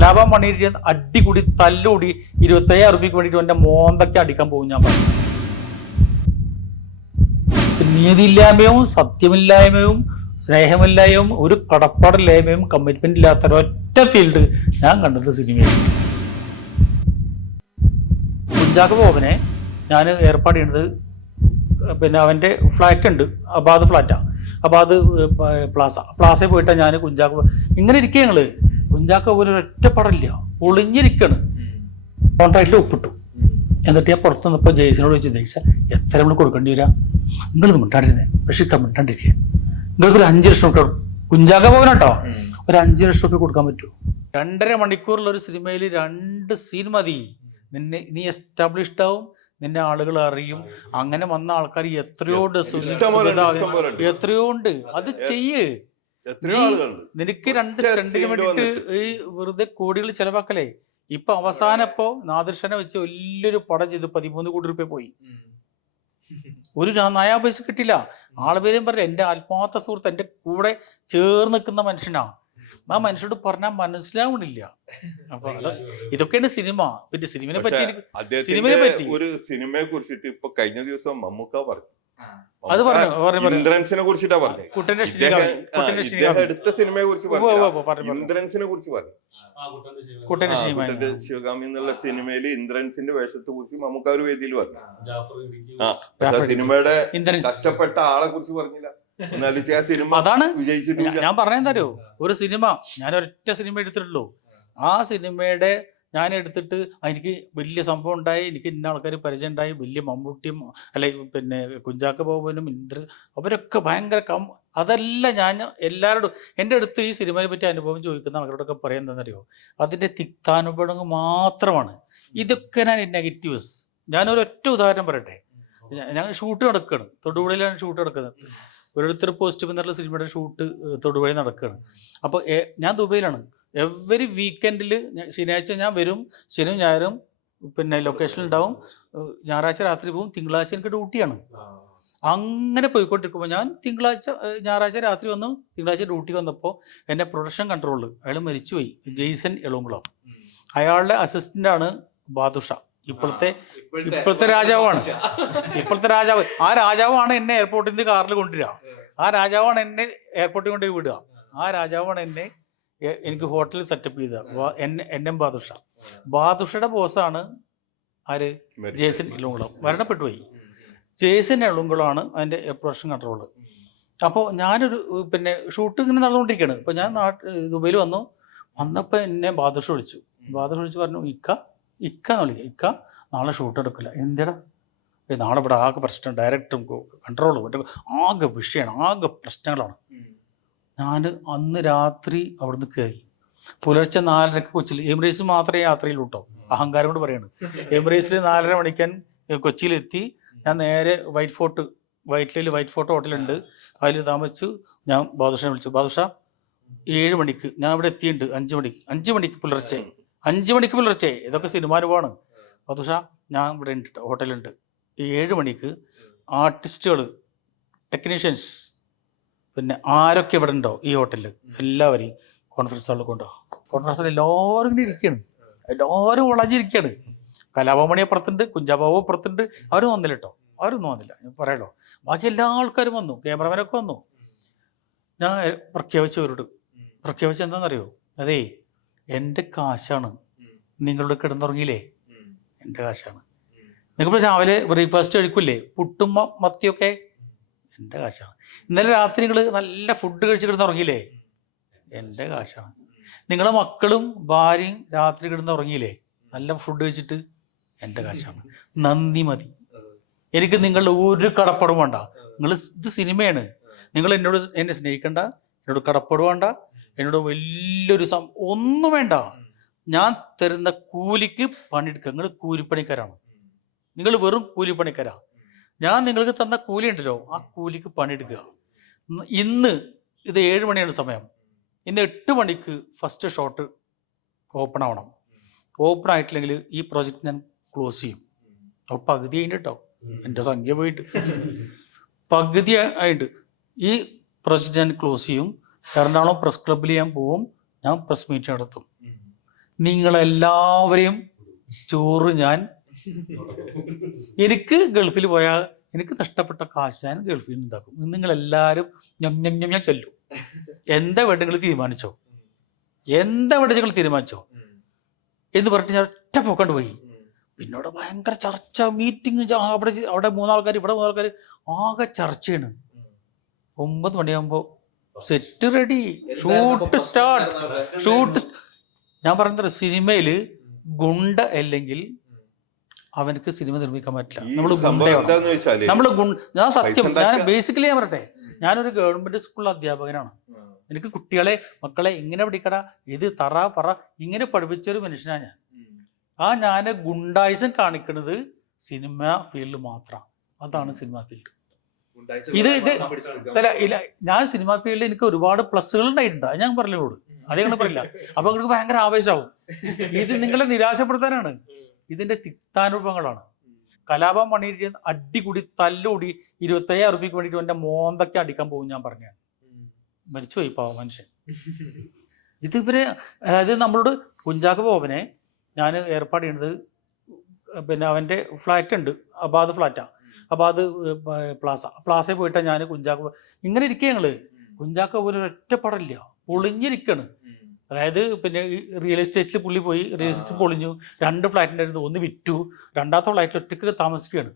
കലാപം പണിയിട്ട് അടികൂടി തല്ലുകൂടി 25,000 രൂപയ്ക്ക് വേണ്ടിയിട്ട് എൻ്റെ മോന്തൊക്കെ അടിക്കാൻ പോകും ഞാൻ പറഞ്ഞു. നീതിയില്ലായ്മയും സത്യമില്ലായ്മയും സ്നേഹമില്ലായ്മയും ഒരു കടപ്പാടില്ലായ്മയും കമ്മിറ്റ്മെന്റ് ഇല്ലാത്ത ഒരൊറ്റ ഫീൽഡ് ഞാൻ കണ്ടത് സിനിമയിൽ. കുഞ്ചാക്കോ ബോബനെ ഞാൻ ഏർപ്പാട് ചെയ്യുന്നത് പിന്നെ അവൻ്റെ ഫ്ലാറ്റ് ഉണ്ട്, അബാദ് ഫ്ലാറ്റാണ്. അബാദ് പ്ലാസയിൽ പോയിട്ടാണ് ഞാൻ കുഞ്ചാക്കോ ഇങ്ങനെ ഇരിക്കുക. ഞങ്ങള് കുഞ്ചാക്കോ പോലെ ഒരൊറ്റ പടമില്ല, ഒളിഞ്ഞിരിക്കാണ്. കോൺട്രാക്റ്റിൽ ഒപ്പിട്ടു. എന്നിട്ട് ഞാൻ പുറത്ത് നിന്നപ്പോൾ ജയ്സിനോട് വെച്ച് ചോദിച്ചാൽ എത്ര നമ്മൾ കൊടുക്കേണ്ടി വരാം, നിങ്ങളൊന്നും മിണ്ടാണ്ടിരുന്നേ, പക്ഷേ ഇട്ടാ മിണ്ടാണ്ടിരിക്കുക, നിങ്ങൾക്കൊരു 5 ലക്ഷം രൂപ കുഞ്ചാക്കോ ബോബൻ കേട്ടോ, ഒരു 5 ലക്ഷം രൂപ കൊടുക്കാൻ പറ്റുമോ? 2.5 മണിക്കൂറുള്ള ഒരു സിനിമയിൽ 2 സീൻ മതി. നീ എസ്റ്റാബ്ലിഷ്ഡ് ആവും, നിന്നെ ആളുകൾ അറിയും. അങ്ങനെ വന്ന ആൾക്കാർ എത്രയോ എത്രയോ ഉണ്ട്. അത് ചെയ്യ്. നിനക്ക് 2 സ്റ്റണ്ടിന് വേണ്ടിയിട്ട് ഈ വെറുതെ കോടികൾ ചെലവാക്കലേ. ഇപ്പൊ അവസാനം ഇപ്പോ നാദിർഷനെ വെച്ച് വലിയൊരു പടം ചെയ്ത് 13 കോടി രൂപ പോയി. ഒരു നയാ പൈസ കിട്ടില്ല. ആളുപേരും പറഞ്ഞില്ല. എൻ്റെ ആത്മാർത്ഥ സുഹൃത്ത്, എൻ്റെ കൂടെ ചേർന്ന് നിൽക്കുന്ന മനുഷ്യനാ. ആ മനുഷ്യരോട് പറഞ്ഞാൽ മനസ്സിലാവണില്ല. അപ്പൊ ഇതൊക്കെയാണ് സിനിമ. പിന്നെ സിനിമയെ പറ്റി ഒരു സിനിമയെ കുറിച്ചിട്ട് ഇപ്പൊ കഴിഞ്ഞ ദിവസം മമ്മൂക്ക പറഞ്ഞു, അത് പറഞ്ഞു ഇന്ദ്രൻസിനെ കുറിച്ചിട്ടാ പറഞ്ഞു. അടുത്ത സിനിമയെ കുറിച്ച് പറഞ്ഞു, ഇന്ദ്രൻസിനെ കുറിച്ച് പറഞ്ഞു. ശിവഗാമി എന്നുള്ള സിനിമയിൽ ഇന്ദ്രൻസിന്റെ വേഷത്തെ കുറിച്ച് മമ്മൂക്ക ഒരു വേദിയിൽ പറഞ്ഞു. സിനിമയുടെ കഷ്ടപ്പെട്ട ആളെ കുറിച്ച് പറഞ്ഞില്ല. അതാണ് ഞാൻ പറഞ്ഞെന്തോ, ഒരു സിനിമ ഞാൻ ഒരൊറ്റ സിനിമ എടുത്തിട്ടുള്ളൂ. ആ സിനിമയുടെ ഞാൻ എടുത്തിട്ട് എനിക്ക് വലിയ സംഭവം ഉണ്ടായി, എനിക്ക് ഇന്ന ആൾക്കാർ പരിചയം ഉണ്ടായി, വലിയ മമ്മൂട്ടിയും അല്ലെ പിന്നെ കുഞ്ചാക്കോ ബോബനും അവരൊക്കെ ഭയങ്കര അതല്ല. ഞാൻ എല്ലാവരോടും എൻ്റെ അടുത്ത് ഈ സിനിമയെ പറ്റി അനുഭവം ചോദിക്കുന്ന ആൾക്കാരോടൊക്കെ പറയാൻ എന്താണെന്നറിയോ, അതിൻ്റെ തിക്താനുഭവങ്ങൾ മാത്രമാണ്. ഇതൊക്കെ ഞാൻ നെഗറ്റീവ്സ്. ഞാനൊരു ഒറ്റ ഉദാഹരണം പറയട്ടെ. ഞാൻ ഷൂട്ട് നടക്കുകയാണ്, തൊടുപുഴയിലാണ് ഷൂട്ട് നടക്കുന്നത്. ഓരോരുത്തർ പോസ്റ്റ് എന്നുള്ള സിനിമയുടെ ഷൂട്ട് തൊടുപുഴയിൽ നടക്കുകയാണ്. അപ്പോൾ ഞാൻ ദുബൈയിലാണ്. എവറി വീക്കെൻഡിൽ ശനിയാഴ്ച ഞാൻ വരും, ശനിയും ഞായറും പിന്നെ ലൊക്കേഷനിൽ ഉണ്ടാവും. ഞായറാഴ്ച രാത്രി പോകും, തിങ്കളാഴ്ച എനിക്ക് ഡ്യൂട്ടിയാണ്. അങ്ങനെ പോയിക്കൊണ്ടിരിക്കുമ്പോൾ ഞാൻ ഞായറാഴ്ച രാത്രി വന്നു, തിങ്കളാഴ്ച ഡ്യൂട്ടി വന്നപ്പോൾ എൻ്റെ പ്രൊഡക്ഷൻ കൺട്രോളിൽ അയാൾ മരിച്ചുപോയി, ജെയ്സൺ എളോങ്കുളം. അയാളുടെ അസിസ്റ്റൻ്റാണ് ബാദുഷ. ഇപ്പോഴത്തെ രാജാവാണ്. ഇപ്പോഴത്തെ രാജാവ്. ആ രാജാവാണ് എന്നെ എയർപോർട്ടിൽ നിന്ന് കാറിൽ കൊണ്ടുവരിക. ആ രാജാവാണ് എന്നെ എയർപോർട്ടിൽ കൊണ്ടുപോയി വിടുക. ആ രാജാവാണ് എന്നെ എനിക്ക് ഹോട്ടലിൽ സെറ്റപ്പ് ചെയ്ത എന്നെ ബാദുഷ. ബാദുഷയുടെ ബോസാണ് ആര്? ജേസൺ എളോങ്കുളം. മരണപ്പെട്ടു പോയി. ജേസൺ എളോങ്കുളമാണ് അതിൻ്റെ പ്രൊഡക്ഷൻ കൺട്രോള്. അപ്പോൾ ഞാനൊരു പിന്നെ ഷൂട്ട് ഇങ്ങനെ നടന്നുകൊണ്ടിരിക്കുകയാണ്. അപ്പോൾ ഞാൻ ദുബൈയിൽ വന്നപ്പോൾ എന്നെ ബാദുഷ വിളിച്ചു. പറഞ്ഞു, ഇക്ക എന്ന് വിളിക്കുക. ഇക്ക നാളെ ഷൂട്ട് എടുക്കില്ല. എന്തിടാ? നാളെ ഇവിടെ ആകെ പ്രശ്നം, ഡയറക്ടറും കൺട്രോളും ആകെ വിഷയമാണ്, ആകെ പ്രശ്നങ്ങളാണ്. ഞാൻ അന്ന് രാത്രി അവിടുന്ന് കയറി. പുലർച്ചെ 4:30 കൊച്ചിയിൽ, എമിറേറ്റ്സിൽ മാത്രമേ യാത്രയിൽ കേട്ടോ, അഹങ്കാരം കൊണ്ട് പറയാണ്. എമിറേറ്റ്സിൽ 4:30 മണിക്കാൻ കൊച്ചിയിലെത്തി. ഞാൻ നേരെ വൈറ്റ് ഫോർട്ട് ഹോട്ടലുണ്ട്, അതിൽ താമസിച്ചു. ഞാൻ ബാദുഷനെ വിളിച്ചു. ബാദുഷ 7 മണിക്ക് ഞാൻ ഇവിടെ എത്തിയിട്ടുണ്ട്. 5 മണിക്ക് പുലർച്ചെ ഇതൊക്കെ സിനിമാനുഭവമാണ്. ബാദുഷ ഞാൻ ഇവിടെ ഉണ്ട്, ഹോട്ടലുണ്ട്. 7 മണിക്ക് ആർട്ടിസ്റ്റുകൾ, ടെക്നീഷ്യൻസ്, പിന്നെ ആരൊക്കെ ഇവിടെ ഉണ്ടോ ഈ ഹോട്ടലിൽ എല്ലാവരെയും കോൺഫറൻസ് ഹാളിൽ കൊണ്ടുപോകും. കോൺഫറൻസ് ഹാളിൽ എല്ലാവരും ഇങ്ങനെ ഇരിക്കുകയാണ്, എല്ലാവരും വളഞ്ഞിരിക്കുകയാണ്. കലാഭവമണി അപ്പുറത്തുണ്ട്, കുഞ്ചാബാബു അപ്പുറത്തുണ്ട്. അവരൊന്നും വന്നില്ല കേട്ടോ, ഞാൻ പറയട്ടോ. ബാക്കി എല്ലാ ആൾക്കാരും വന്നു, ക്യാമറമാനൊക്കെ വന്നു. ഞാൻ പ്രഖ്യാപിച്ചവരോട് എന്താണെന്നറിയോ, അതേ എൻ്റെ കാശാണ്, നിങ്ങളുടെ കിടന്നുറങ്ങിയില്ലേ, എൻ്റെ കാശാണ്. നിങ്ങളിപ്പോൾ രാവിലെ ബ്രേക്ക്ഫാസ്റ്റ് കഴിക്കില്ലേ, പുട്ടും മത്തിയൊക്കെ, എൻ്റെ കാശാണ്. ഇന്നലെ രാത്രി നിങ്ങൾ നല്ല ഫുഡ് കഴിച്ച് കിടന്നുറങ്ങിയില്ലേ, എൻ്റെ കാശാണ്. നിങ്ങളെ മക്കളും ഭാര്യയും രാത്രി കിടന്നുറങ്ങിയില്ലേ, നല്ല ഫുഡ് കഴിച്ചിട്ട്, എൻ്റെ കാശാണ്. നന്ദി മതി. എനിക്ക് നിങ്ങളുടെ ഒരു കടപ്പാടും വേണ്ട. ഇത് സിനിമയാണ്. നിങ്ങൾ എന്നെ സ്നേഹിക്കണ്ട, എന്നോട് കടപ്പാട് വേണ്ട, എന്നോട് വലിയൊരു ഒന്നും വേണ്ട. ഞാൻ തരുന്ന കൂലിക്ക് പണിയെടുക്കുക. നിങ്ങൾ കൂലിപ്പണിക്കാരാണ്, നിങ്ങൾ വെറും കൂലിപ്പണിക്കാരാണ്. ഞാൻ നിങ്ങൾക്ക് തന്ന കൂലി ഉണ്ടല്ലോ, ആ കൂലിക്ക് പണിയെടുക്കുക. ഇന്ന് ഇത് 7 മണിയാണ് സമയം. ഇന്ന് 8 മണിക്ക് ഫസ്റ്റ് ഷോട്ട് ഓപ്പൺ ആവണം. ഓപ്പൺ ആയിട്ടില്ലെങ്കിൽ ഈ പ്രോജക്റ്റ് ഞാൻ ക്ലോസ് ചെയ്യും. അപ്പോൾ പകുതി ആയിട്ട് കേട്ടോ, എൻ്റെ സംഖ്യ പോയിട്ട് പകുതി ആയിട്ട് ഈ പ്രോജക്റ്റ് ഞാൻ ക്ലോസ് ചെയ്യും. എറണാകുളം പ്രസ് ക്ലബ്ബിൽ ഞാൻ പോവും. ഞാൻ പ്രസ് മീറ്റ് നടത്തും. നിങ്ങളെല്ലാവരെയും ചോറ് ഞാൻ എനിക്ക് ഗൾഫിൽ പോയാൽ എനിക്ക് നഷ്ടപ്പെട്ട കാശ് ഞാൻ ഗൾഫിൽ നിന്ന് ഉണ്ടാക്കും. നിങ്ങളെല്ലാവരും ഞാൻ ചൊല്ലും. എന്താ വേണ്ട നിങ്ങൾ തീരുമാനിച്ചോ, എന്താ വേണ്ട നിങ്ങൾ തീരുമാനിച്ചോ എന്ന് പറഞ്ഞിട്ട് ഞാൻ ഒറ്റ പോക്കാണ്ട് പോയി. പിന്നോട് ഭയങ്കര ചർച്ച, മീറ്റിംഗ്, അവിടെ 3 ആൾക്കാർ, ഇവിടെ 3 ആൾക്കാർ, ആകെ ചർച്ചയാണ്. 9 മണിയാകുമ്പോൾ സെറ്റ് റെഡി, ഷൂട്ട് സ്റ്റാർട്ട്. ഞാൻ പറയുന്നത് സിനിമയിൽ ഗുണ്ട അല്ലെങ്കിൽ അവനക്ക് സിനിമ നിർമ്മിക്കാൻ പറ്റില്ല. ഞാൻ സത്യം, ഞാൻ ബേസിക്കലി ഞാൻ പറയട്ടെ, ഞാനൊരു ഗവൺമെന്റ് സ്കൂളിലെ അധ്യാപകനാണ്. എനിക്ക് കുട്ടികളെ, മക്കളെ ഇങ്ങനെ പഠിക്കട, ഇത് തറ പറ ഇങ്ങനെ പഠിപ്പിച്ചൊരു മനുഷ്യനാണ് ഞാൻ. ഞാൻ ഗുണ്ടായിസം കാണിക്കുന്നത് സിനിമ ഫീൽഡ് മാത്രമാണ്. അതാണ് സിനിമ ഫീൽഡ്. ഇല്ല, ഞാൻ സിനിമ ഫീൽഡിൽ എനിക്ക് ഒരുപാട് പ്ലസ്സുകൾ ഉണ്ടായിട്ടുണ്ട്. അത് ഞാൻ പറഞ്ഞോളൂ, അത് ഞങ്ങൾ പറയില്ല. അപ്പൊ നിങ്ങൾക്ക് ഭയങ്കര ആവേശമാവും. ഇത് നിങ്ങളെ നിരാശപ്പെടുത്താനാണ്. ഇതിന്റെ തിക്താനുഭവങ്ങളാണ്. കലാപം പണിയിട്ട് അടികൂടി തല്ലുകൂടി 25,000 രൂപയ്ക്ക് വേണ്ടിയിട്ട് എൻ്റെ മോന്തൊക്കെ അടിക്കാൻ പോകും. ഞാൻ പറഞ്ഞു, മരിച്ചുപോയി പാവ മനുഷ്യൻ. ഇതിവരെ, അതായത് നമ്മളോട് കുഞ്ചാക്കോ ബോബനെ ഞാൻ ഏർപ്പാട് ചെയ്യുന്നത്, പിന്നെ അവൻ്റെ ഫ്ലാറ്റ് ഉണ്ട്, അബാദ് ഫ്ലാറ്റാണ്, അബാദ് പ്ലാസയിൽ പോയിട്ടാണ് ഞാൻ കുഞ്ചാക്കോ ഇങ്ങനെ ഇരിക്കുക. ഞങ്ങള് കുഞ്ചാക്കോ പോലും ഒറ്റപ്പടമില്ല, പൊളിഞ്ഞിരിക്കാണ്. അതായത് പിന്നെ റിയൽ എസ്റ്റേറ്റിൽ പുള്ളി പോയി, റിയൽ എസ്റ്റേറ്റ് പൊളിഞ്ഞു, 2 ഫ്ലാറ്റിൻ്റെ അടുത്ത്, 1 വിറ്റു, 2ാമത്തെ ഫ്ലാറ്റിൽ ഒറ്റയ്ക്ക് താമസിക്കുകയാണ്.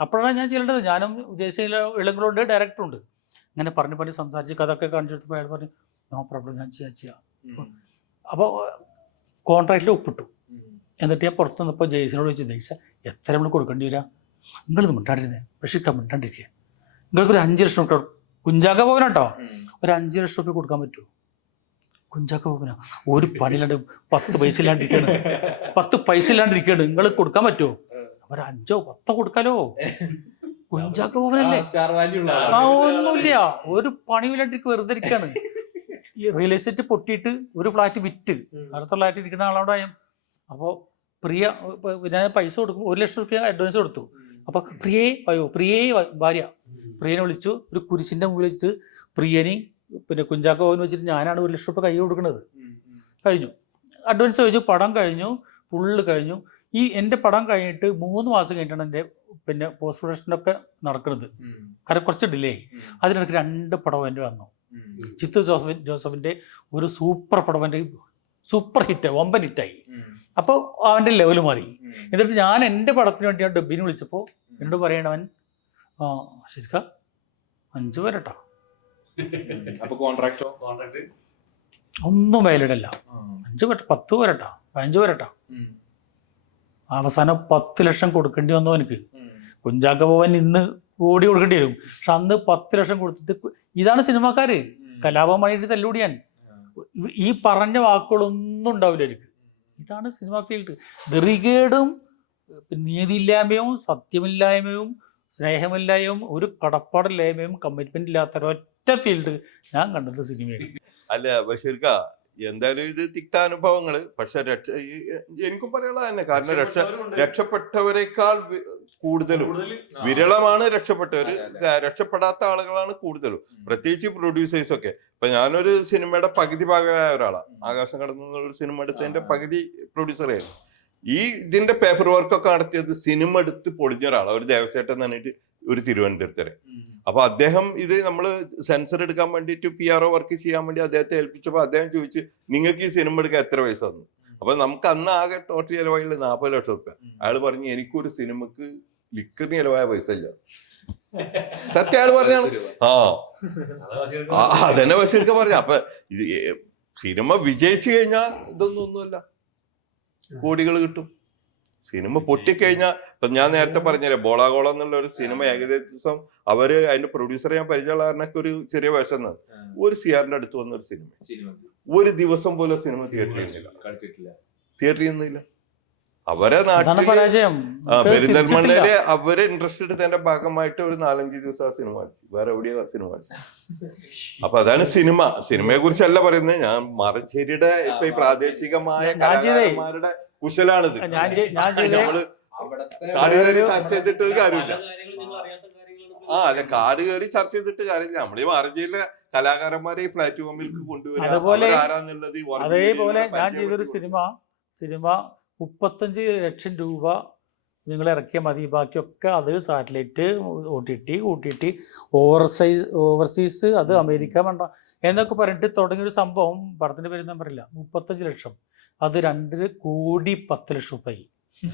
അപ്പോഴാണ് ഞാൻ ചെയ്യേണ്ടത്. ഞാനും ജയശ്രീ ഇളങ്ങളുണ്ട്, ഡയറക്ടറുണ്ട്. അങ്ങനെ പറഞ്ഞ് സംസാരിച്ച് കഥയൊക്കെ കാണിച്ചു കൊടുത്തപ്പോൾ അയാൾ പറഞ്ഞു, നോ പ്രോബ്ലം, ഞാൻ ചെയ്യാം. അപ്പോൾ കോൺട്രാക്റ്റിൽ ഒപ്പിട്ടു. എന്നിട്ട് ഞാൻ പുറത്ത് നിന്നപ്പോൾ ജയസിനോട് ചോദിച്ചു, എത്ര നമ്മൾ കൊടുക്കേണ്ടി വരിക? നിങ്ങളിത് മിണ്ടാണ്ടിരുന്നേ, പക്ഷേ മിണ്ടാണ്ടിരിക്കുക. നിങ്ങൾക്കൊരു 5 ലക്ഷം രൂപ, കുഞ്ചാക്കോ ബോബൻ കേട്ടോ, ഒരു 5 ലക്ഷം രൂപ കൊടുക്കാൻ പറ്റുമോ? കുഞ്ചാക്കോ ബോബനാ ഒരു പണിയില്ലാണ്ട് 10 പൈസ ഇല്ലാണ്ടിരിക്കുകയാണ്, 10 പൈസ ഇല്ലാണ്ടിരിക്കുകയാണ്, നിങ്ങൾ കൊടുക്കാൻ പറ്റുമോ? അവർ 5 or 10 കൊടുക്കാലോ. കുഞ്ചാക്കോ ബോബനല്ലേ, ഒന്നുമില്ല, ഒരു പണിയില്ലാണ്ടിരിക്കുക, വെറുതെ ഇരിക്കുകയാണ്. ഈ റിയൽ എസ്റ്റേറ്റ് പൊട്ടിയിട്ട് ഒരു ഫ്ലാറ്റ് വിറ്റ് അടുത്ത ഫ്ലാറ്റ് ഇരിക്കുന്ന ആളോടായും. അപ്പോൾ പ്രിയ, ഞാൻ പൈസ കൊടുക്കും, 1 ലക്ഷം രൂപ അഡ്വാൻസ് കൊടുത്തു. അപ്പോൾ പ്രിയേ ഭാര്യ പ്രിയനെ വിളിച്ചു, ഒരു കുരിശിൻ്റെ മുമ്പിൽ വെച്ചിട്ട് പ്രിയനെ പിന്നെ കുഞ്ചാക്കോ ബോബൻ വെച്ചിട്ട് ഞാനാണ് 1 ലക്ഷം രൂപ കൈ കൊടുക്കുന്നത്. കഴിഞ്ഞു, അഡ്വാൻസ് കഴിഞ്ഞു, പടം കഴിഞ്ഞു, ഫുള്ള് കഴിഞ്ഞു. ഈ എൻ്റെ പടം കഴിഞ്ഞിട്ട് 3 മാസം കഴിഞ്ഞിട്ടാണ് എൻ്റെ പിന്നെ പോസ്റ്റ് പ്രൊഡക്ഷനൊക്കെ നടക്കുന്നത്. കാരണം കുറച്ച് ഡിലേ ആയി. അതിനിടയ്ക്ക് 2 പടം എൻ്റെ വന്നു. ചിത്തു ജോസഫിൻ്റെ ഒരു സൂപ്പർ പടം, എൻ്റെ സൂപ്പർ ഹിറ്റ്, വമ്പൻ ഹിറ്റായി. അപ്പോൾ അവൻ്റെ ലെവൽ മാറി. എന്നിട്ട് ഞാൻ എൻ്റെ പടത്തിന് വേണ്ടി ഞാൻ ഡബ്ബിനെ വിളിച്ചപ്പോൾ എന്നോട് പറയണവൻ, ശരിക്കാ 5 പേരട്ടാ. ഒന്നും വേലിടല്ല, 5 പേരട്ട, 10 പേരട്ടാ, 15 പേരട്ടാ. അവസാനം 10 ലക്ഷം കൊടുക്കേണ്ടി വന്നു എനിക്ക്. കുഞ്ചാക്കോ ബോബൻ ഇന്ന് കോടി കൊടുക്കേണ്ടി വരും, പക്ഷെ അന്ന് 10 ലക്ഷം കൊടുത്തിട്ട്. ഇതാണ് സിനിമാക്കാര്, കലാപം പണിയിട്ട് തല്ലൂടിയാൻ. ഈ പറഞ്ഞ വാക്കുകളൊന്നും ഉണ്ടാവില്ല എനിക്ക്. ഇതാണ് സിനിമ ഫീൽഡ്. നെറികേടും നീതിയില്ലായ്മയും സത്യമില്ലായ്മയും സ്നേഹമില്ലായ്മയും ഒരു കടപ്പാടില്ലായ്മയും കമ്മിറ്റ്മെന്റ് ഇല്ലാത്ത ഒരൊറ്റ ഫീൽഡ് ഞാൻ കണ്ടത് സിനിമയിൽ. അല്ല ബഷീർക്ക, എന്തായാലും ഇത് തിക്താനുഭവങ്ങള്. പക്ഷെ എനിക്കും പറയാനുള്ള തന്നെ, കാരണം രക്ഷപ്പെട്ടവരെക്കാൾ കൂടുതലും വിരളമാണ് രക്ഷപ്പെട്ടവര്, രക്ഷപ്പെടാത്ത ആളുകളാണ് കൂടുതലും, പ്രത്യേകിച്ച് പ്രൊഡ്യൂസേഴ്സ് ഒക്കെ. ഇപ്പൊ ഞാനൊരു സിനിമയുടെ പകുതി ഭാഗമായ ഒരാളാണ്. ആകാശം കടന്നുള്ള ഒരു സിനിമ എടുത്തതിന്റെ പകുതി പ്രൊഡ്യൂസറായിരുന്നു. ഈ ഇതിന്റെ പേപ്പർ വർക്കൊക്കെ നടത്തിയത് സിനിമ എടുത്ത് പൊളിഞ്ഞ ഒരാളാണ്, ഒരു ദേവസേട്ടൻ തന്നിട്ട്, ഒരു തിരുവനന്തപുരത്തെ. അപ്പൊ അദ്ദേഹം ഇത് നമ്മൾ സെൻസർ എടുക്കാൻ വേണ്ടിയിട്ട് PRO വർക്ക് ചെയ്യാൻ വേണ്ടി അദ്ദേഹത്തെ ഏൽപ്പിച്ചപ്പോൾ അദ്ദേഹം ചോദിച്ചു, നിങ്ങൾക്ക് ഈ സിനിമ എടുക്കാൻ എത്ര പൈസ തന്നു? അപ്പൊ നമുക്ക് അന്ന് ആകെ ടോട്ടൽ ചെലവായുള്ള 40 ലക്ഷം രൂപ. അയാൾ പറഞ്ഞു, എനിക്കൊരു സിനിമക്ക് ലിക്കറിന് ചെലവായ പൈസ ഇല്ല. സത്യം അയാൾ പറഞ്ഞാണ്. അതന്നെ ബഷീർക്ക് പറഞ്ഞു. അപ്പൊ ഇത് സിനിമ വിജയിച്ചു കഴിഞ്ഞാൽ ഒന്നുമല്ല, കോടികൾ കിട്ടും. സിനിമ പൊട്ടിക്കഴിഞ്ഞാൽ, ഇപ്പൊ ഞാൻ നേരത്തെ പറഞ്ഞല്ലേ, ബോളാഗോളം എന്നുള്ള ഒരു സിനിമ ഏകദേശം അവര് അതിന്റെ പ്രൊഡ്യൂസറെ ഞാൻ പരിചയമുള്ള കാരണമൊക്കെ ഒരു ചെറിയ വേഷം തന്നു. 1 CR അടുത്ത് വന്ന ഒരു സിനിമ, ഒരു ദിവസം പോലും സിനിമ തിയേറ്ററിൽ നിന്നില്ല. അവരെ നാട്ടില് പെരിന്തൽമണ്ണയില് അവര് ഇൻട്രസ്റ്റ് എടുത്തതിന്റെ ഭാഗമായിട്ട് ഒരു 4-5 ദിവസം ആ സിനിമ കളിച്ചു. വേറെ എവിടെയാ സിനിമ കളിച്ചു? അപ്പൊ അതാണ് സിനിമയെ കുറിച്ചല്ല പറയുന്നത് ഞാൻ. മറച്ചേരിയുടെ ഇപ്പൊ ഈ പ്രാദേശികമായ കലാകാരന്മാരുടെ കുശലാണിത്. നമ്മള് കാട് കയറി ചർച്ച ചെയ്തിട്ട് ഒരു കാര്യമില്ല. അല്ല, കാട് കയറി ചർച്ച ചെയ്തിട്ട് കാര്യമില്ല. നമ്മളീ മറച്ചേരിയിലെ കലാകാരന്മാരെ ഈ പ്ലാറ്റ്ഫോമിലേക്ക് കൊണ്ടുവരിക, ആരാന്നുള്ളത്. അതേപോലെ ഞാൻ ചെയ്തൊരു സിനിമ സിനിമ 35 ലക്ഷം രൂപ നിങ്ങൾ ഇറക്കിയാൽ മതി, ബാക്കിയൊക്കെ അത് സാറ്റലൈറ്റ് OTT കൂട്ടിയിട്ട് ഓവർസീസ് അത് അമേരിക്ക വേണ്ട എന്നൊക്കെ പറഞ്ഞിട്ട് തുടങ്ങിയൊരു സംഭവം, പടത്തിൻ്റെ പേര് ഞാൻ പറയില്ല, 35 ലക്ഷം, അത് 2 കോടി 10 ലക്ഷം രൂപയായി.